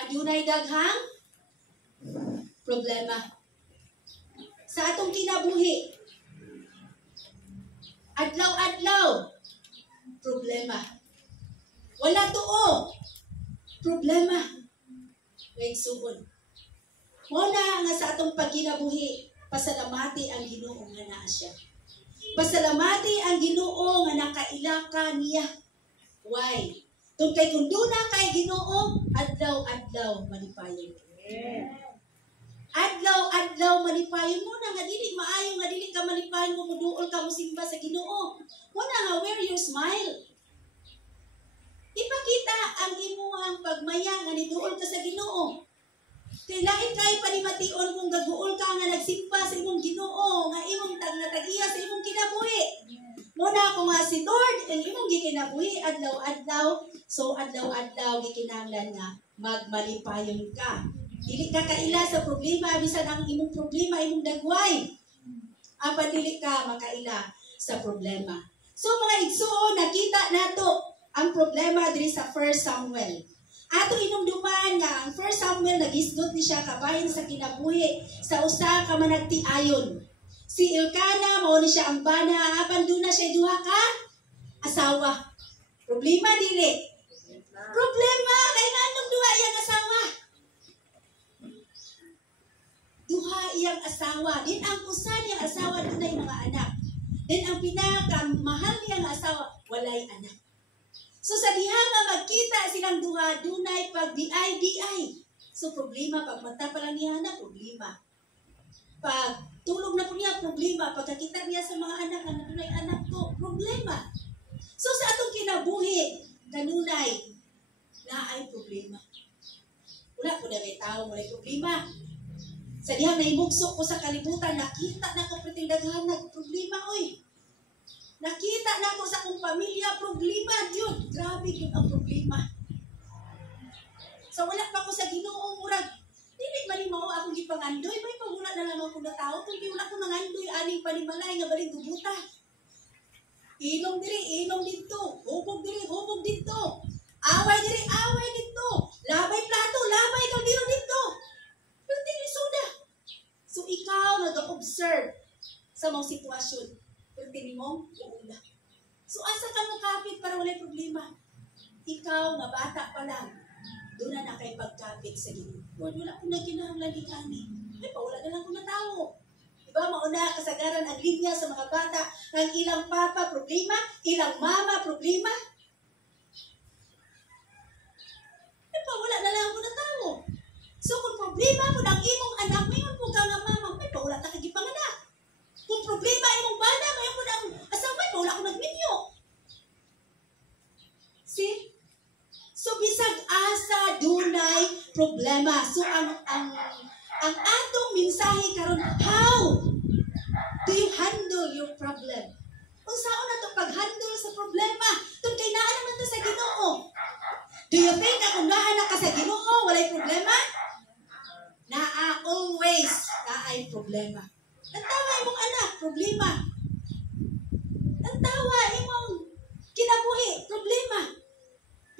Adunay daghang problema sa atong kinabuhi. Adlaw-adlaw problema. Wala tuo problema. Ngay subon. Muna nga sa atong pagkinabuhi, pasalamati ang Ginoo nga naa siya. Pasalamati ang Ginoo nga nakailaka niya. Why? Kung kay kunduna kay Ginoo, adlaw-adlaw malipayon. Adlaw-adlaw malipayon mo na nga dili maayo nga dili ka malipayon mo muduol ka mo simba sa Ginoo. Muna nga wear your smile. Ipakita ang imuhang pagmaya nga niduol ka sa Ginoo. Kay lain kay panimation kung gaguol ka nga nagsimba sa imong Ginoo nga imong tag-iya sa imong kinabuhi. Muna kung nga si Lord ang imong gikinabuhi adlaw-adlaw, so adlaw-adlaw gikinahanglan nga magmalipayon ka. Dili ka kaila sa problema, bisan ang imong problema imong dagway. Apan dili ka makaila sa problema. So mga igsuon, nakita nato ang problema diri sa 1 Samuel. Ato inumduman nga ang 1 Samuel nagisgot ni siya kabahin sa kinabuhi sa usa ka managtiayon. Si Elkana mao ni siya ang bana, apan duna siya duha ka asawa. Problema dili. Problema kay nganong duha iyang asawa. Duha iyang asawa. Din ang usa niyang asawa dunay mga anak. Din ang pinakamahal niyang asawa walay anak. So sa diha nga magkita silang duha dunay pag-BI. So problema pag mata pa lang niya na problema. Pag tulog na po niya problema, pagkakita niya sa mga anak na dunay anak ko problema. So sa atong kinabuhi kanunay naay problema. Wala po na may tao walay problema. Sa diha naimugso ko sa kalibutan nakita na ko preting daghan problema oy. Nakita na ko sa akong pamilya, problema yun. Grabe yun ang problema. So wala pa ko sa Ginoo murag. Dili man mao akong gipangandoy, may pagula na lang ako na tao. Kung di wala ko nangandoy, aning panimalay nga baling gubuta. Inom diri, inom dito. Hubog diri, hubog dito. Away diri, away dito. Labay plato, labay kaldero dito. Pero dili soda. So ikaw nag-observe sa mga sitwasyon. Pertini mo, uula. So, asa ka makapit para walay problema? Ikaw, nga bata pa lang, doon na kay pagkapit sa Ginoo. Wala ko na kinahanglan ni ani. Ay, wala na lang ko na tao. Diba, mauna kasagaran ang linya sa mga bata, ang ilang papa, problema, ilang mama, problema. Ay, wala na lang ko na tao. So, kung problema mo ng imong anak, mayroon po ka nga mama, ay, wala ta kagipanganak. Kung problema imong bana, mayon ko nang asawa, wala ko nagminyo. See? So bisag asa dunay problema. So ang atong mensahe karon, how do you handle your problem? Kung saan na to pag-handle sa problema? Tun kay naa naman to sa Ginoo. Do you think kung naa ka sa Ginoo, walay problema? Naa always naay problema. Ang tawa imong anak, problema. Ang tawa imong kinabuhi, problema.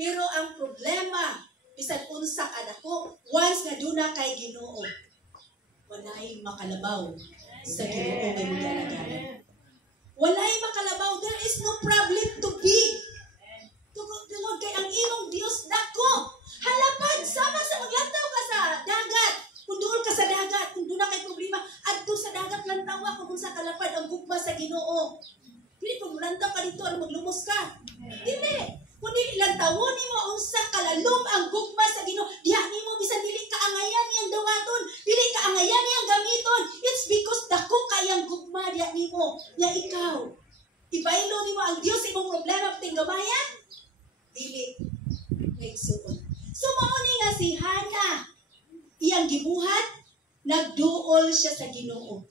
Pero ang problema, bisan unsa ka dako, once nga duna kay Ginoo, walay makalabaw sa Ginoo nga imong ginagalan. Walay makalabaw, there is no problem to be. Tungod kay ang imong Dios dako. Halapad sama sa maglantaw ka sa dagat. Kung doon ka sa dagat, kung doon na kay problema, at doon sa dagat lang tawa kung sa kalapad ang gugma sa Ginoo. Dili pag mulantaw ka dito, maglumos ka. Dili. Kung dili lang tawon ni mo, unsa kalalom ang gugma sa Ginoo. Diha ni mo, bisan dili kaangayan niyang dawaton, dili kaangayan niyang gamiton. It's because dako kayang gugma diha ni mo. Ya ikaw. Ibaylo ni mo ang Dios imong problema pating gamayan? Dili. gibuhat, nagduol siya sa Ginoo.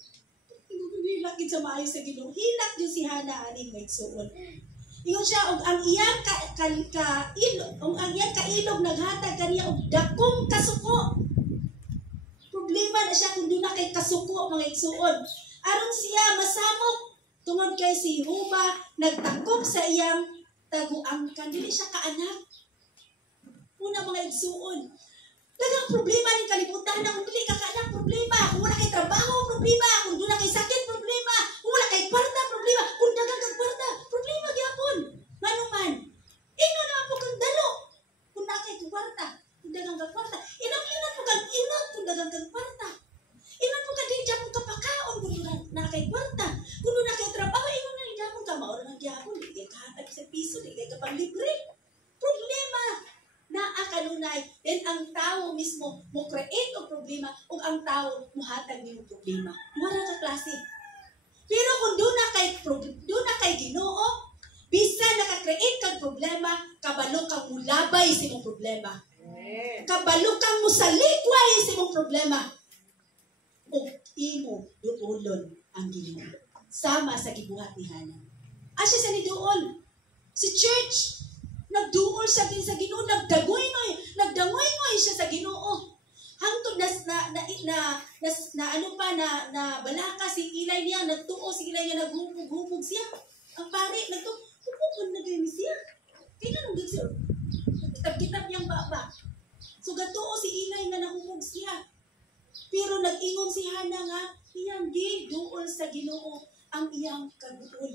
Hilak gid sa maayo sa Ginoo. Hilak gyud si Hana ani maigsuon. Ingon siya og ang iyang kailog naghatag kaniya og dakong kasuko. Problema na siya kung doon na kay kasuko mga igsuon. Aron siya masamok tungod kay si Huba nagtakop sa iyang taguangkan. Dili siya kaanak. Una mga igsuon. Dagang problema ni kalibutan na kung dili ka kaanak problema. Kung wala kay trabaho problema. Kung doon na kay sakit problema. Kung wala kay kwarta problema. Kung dagang kag kwarta problema gyapon. Manuman. Ino naman po kang dalo. Kung na kay kwarta. Kung dagang kag kwarta. Inom po kang inom kung dagang kag kwarta. Inom po ka din dyan kung kapakaon kung na kay kwarta. Kung na kay trabaho, inom na dyan kung kamaon ng gyapon. Hindi ka hatag sa piso. Hindi ka pang libre. Problema na kanunay. Then ang tao mismo mo create o problema o ang tao muhatag niyo problema. Wala ka klase. Pero kung doon na kay Ginoo, bisan naka-create kang problema, kabalo kang mulabay sa imong problema. Kabalo kang musalikway sa imong problema. O imo duolon ang Ginoo. Sama sa gibuhat ni Hana. Asya sa ni duol. Si church nagduol siya din sa Ginoo, nagdangoy siya sa Ginoo. Hangtod na balaka si ilay niya, nagtuo si ilay niya, naghupog siya. Ang pare, nagtuo na gani siya. Kaya nung siya, kitab-kitab niyang baba. So gatuo si ilay na nahupog siya. Pero nag-ingon si Hana nga, iyang duol sa Ginoo ang iyang kaduol.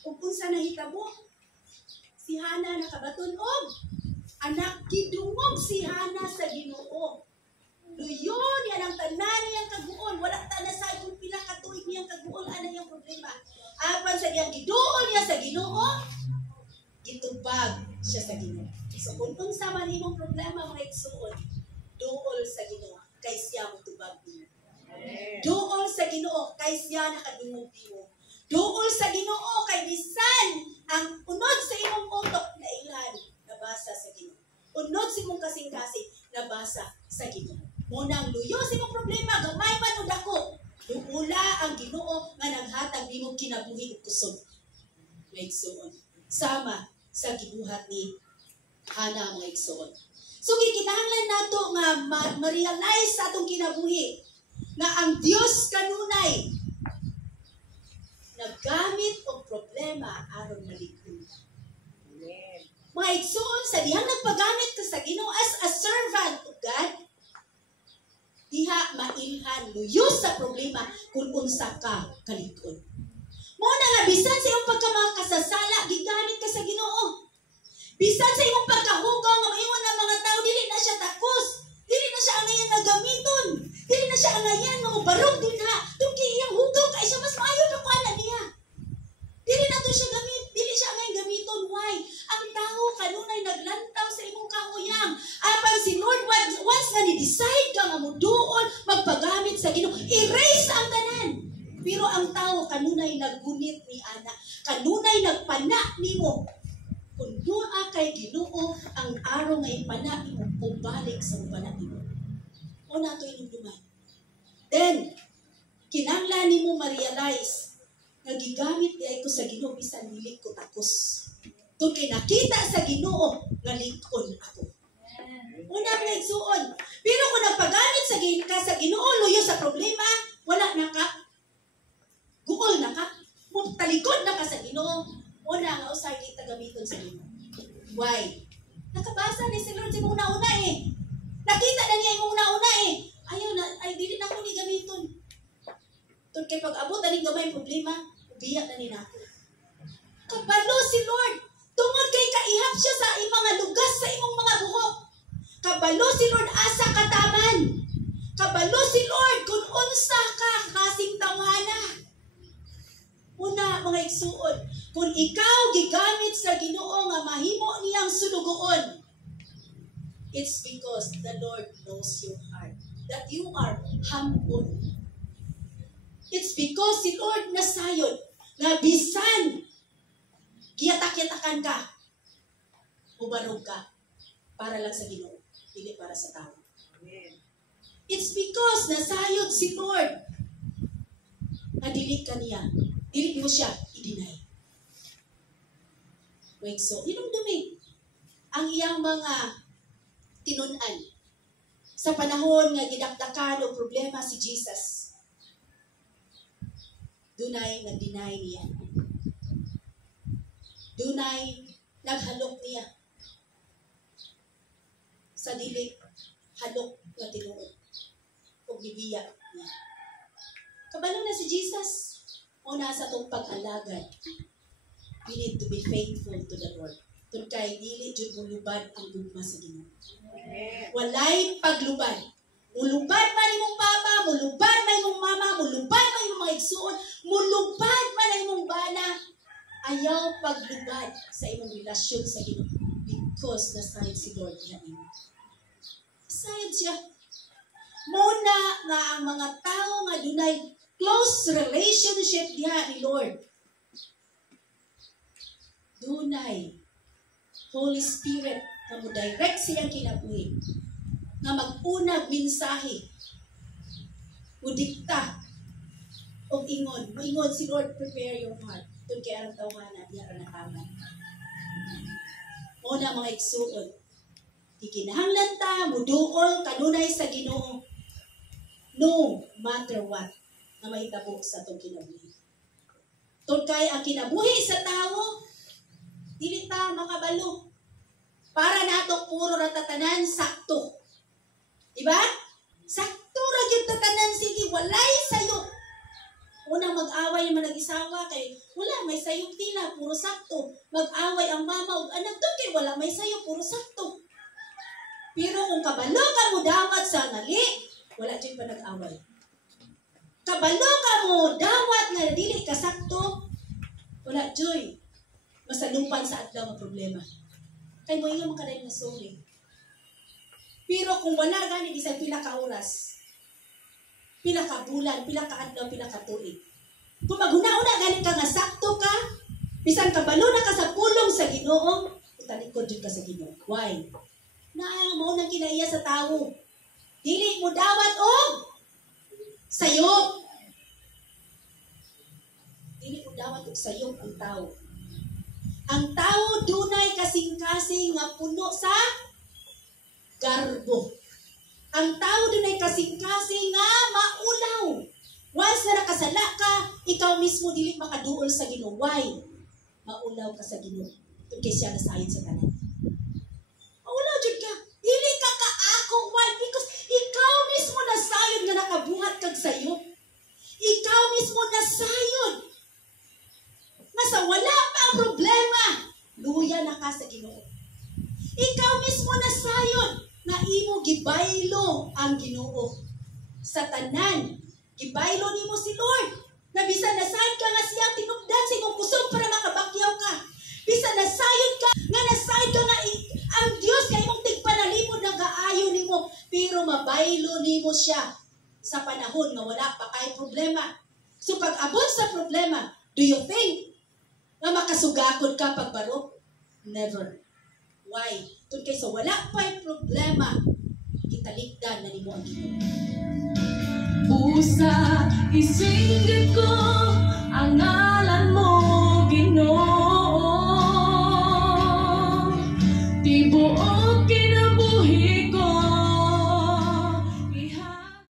Kung unsa nahitabo, si Hana nakabaton og anak gidungog si Hana sa Ginoo. Luyon yan ang tanan niyang kaguol. Wala ta na sa kung pila ka tuig niyang kaguol ana yang problema. Apan sa iyang giduol niya sa Ginoo, gitubag siya sa Ginoo. So kung unsa man imong problema mga igsuon, duol sa Ginoo kay siya motubag niyo. Duol sa Ginoo kay siya nakadungog niyo. Duol sa Ginoo kay bisan ang unod sa imong utok na ilan nabasa sa Ginoo. Unod sa imong kasing-kasing nabasa sa Ginoo. Munang luyo sa imong problema gamay man o dako. Duula ang Ginoo nga naghatag nimo kinabuhi ug kusog. Mga igsuon. Sama sa gibuhat ni Hana mga igsuon. So gikinahanglan nato nga ma-realize sa atong kinabuhi nga ang Dios kanunay naggamit og problema aron malikod. Mga igsuon, sa dihang nagpagamit ka sa Ginoo as a servant of God, diha mailhan luyo sa problema kung unsa ka kalikod. Muna nga, bisan sa iyong pagkamakasasala, gigamit ka sa Ginoo. Bisan sa iyong pagkahugaw, nga maingon ng mga tao, dili na siya takos. Dili na siya angayan na gamiton. Dili na siya angayan mga barog din ha. Tungki iyang hugaw, kaya siya mas maayo na kuala niya. Dili na to siya gamit. Dili siya angayan gamiton. Why? Ang tao kanunay naglantaw sa imong kahuyang. Apan si Lord, once na ni-decide ka nga muduol, magpagamit sa Ginoo, erase ang tanan. Pero ang tao kanunay naggunit ni ana. Kanunay nagpana nimo. Kung doa kay Ginoo ang araw nga ipana nimo, balik sa upana nimo. O nato inumduman. Then, kinanglan nimo ma-realize nga gigamit di ko sa Ginoo bisan dili ko takos. Kung kay nakita sa Ginoo nga likon ako. Una mga igsuon. Pero kung nagpagamit sa Ginoo luyo sa problema, wala na ka. Guol na ka. Kung talikod na ka sa Ginoo, una nga usay di tagamiton sa Ginoo. Why? Nakabasa ni si Lord sa mong nauna eh. Nakita na niya yung una eh. Ayaw na, ay dili na ko ni gamiton. Tun kay pag-abot aning gamay problema, ubiya na ni nako. Kabalo si Lord. Tungod kay kaihap siya sa mga lugas sa imong mga buhok. Kabalo si Lord asa kataman. Kabalo si Lord kung unsa ka kasing tawhana. Una mga igsuon, kung ikaw gigamit sa Ginoo nga mahimo niyang sulugoon, it's because the Lord knows your heart, that you are humble. It's because si Lord nasayod nga bisan giyatak-yatakan ka, ubarog ka, para lang sa Ginoo, hindi para sa tao. Amen. It's because nasayod si Lord na dili ka niya. Dili mo siya i-deny. Wait, so, dumi ang iyang mga tinunan sa panahon nga gidakdakan o problema si Jesus. Dunay nag-deny niya. Dunay naghalok niya sa dili halok nga tinuod o bibiya niya. Kabalo na si Jesus o nasa itong pag-alagad. We need to be faithful to the Lord. Tun kay dili jud mo lubad ang gugma sa Ginoo. Walay paglubad. Mulubad man imong papa, mulubad man imong mama, mulubad man imong mga igsuon, mulubad man imong bana. Ayaw paglubad sa imong relasyon sa Ginoo because nasayod si Lord niya imo. Nasayod siya. Muna nga ang mga tao nga dunay close relationship diha ni Lord. Dunay Holy Spirit na mo direct siyang kinabuhi nga mag-unag mensahe o dikta o ingon. Moingon si Lord, prepare your heart. Doon kaya ang tawanan niya ang nakaman. Una mga igsuon. Ikinahanglan ta, muduol, kanunay sa Ginoo. No matter what na mahitabo sa itong kinabuhi. Doon kaya ang kinabuhi sa tao, dili ta makabalo. Para nato puro ratatanan sakto. Diba? Sakto ra gyud tatanan, sige, walay sayop. Unang mag-away naman nag-isawa kay wala may sayop tila, puro sakto. Mag-away ang mama ug anak to kay wala may sayop, puro sakto. Pero kung kabalo ka mo dawat sa mali, wala gyud pa nag-away. Kabalo ka mo dawat nga dili ka sakto, wala joy. Masalupan sa adlaw nga problema. Kay mo ingon makaday nga sorry. Pero kung wala gani bisan pila ka oras, pila ka bulan, pila ka adlaw, pila ka tuig. Kung maghuna-una gani ka nga sakto ka, bisan kabalo na ka sa pulong sa Ginoo, utalikod jud ka sa Ginoo. Why? Na mao nang kinaiya sa tawo. Dili mo dawat og sayop. Dili mo dawat og sayop ang tawo. Ang tao dunay kasing-kasing nga puno sa garbo. Ang tao dunay kasing-kasing nga maulaw. Once na nakasala ka, ikaw mismo dili makaduol sa Ginoo. Why? Maulaw ka sa Ginoo. Kaya siya nasayod sa tanan. Maulaw jud ka. Dili ka kaako. Why? Because ikaw mismo nasayod nga nakabuhat kag sayop. Ikaw mismo nasayod. Nasa wala pa ang problema, luya na ka sa Ginoo. Ikaw mismo nasayod na imo gibaylo ang Ginoo. Sa tanan, gibaylo nimo si Lord. Na bisan nasayod ka nga siyang tinubdan sa imong kusog para makabakyaw ka. Bisan nasayod ka nga ang Dios kay imong tigpanalimod na gaayo nimo, pero mabaylo nimo siya sa panahon nga wala pa kay problema. So pag abot sa problema, do you think na makasugakod ka pagbaro? Never. Why? Tun kay sa wala pa'y problema, kitalikdan na nimo ang Ginoo. Pusa, isinggit ko ang ngalan mo, Ginoo. Tibuok